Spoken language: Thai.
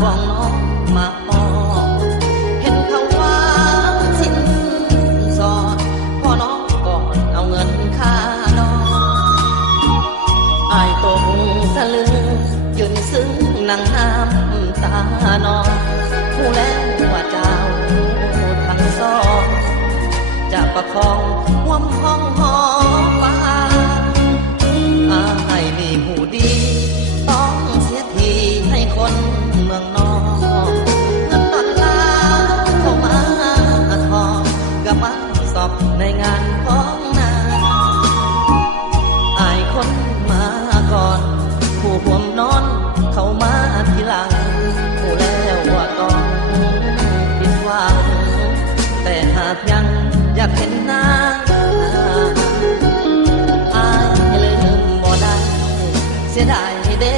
ฟ้องน้องมาออกเห็นเขาว่าสิ้นสอดพอน้องก่อนเอาเงินค่านอนอายตกตะลึงยืนซึ้งนั่งน้ำตานองผู้แล้วว่าเจ้าทั้งสองจะประคองห่วมห้องหอฟ้าอายนี่หูดีต้องเสียทีให้คนเมืองนอกเงินตอนลาเข้ามาทองกับมาสอบในงานของนาอายคนมาก่อนผู้ห่วมนอนเข้ามาทีหลังผู้แล้วว่าต้องผิดหวังแต่หากยังอยากเห็นหน้าอายลืมบ่ได้เสียดายเด้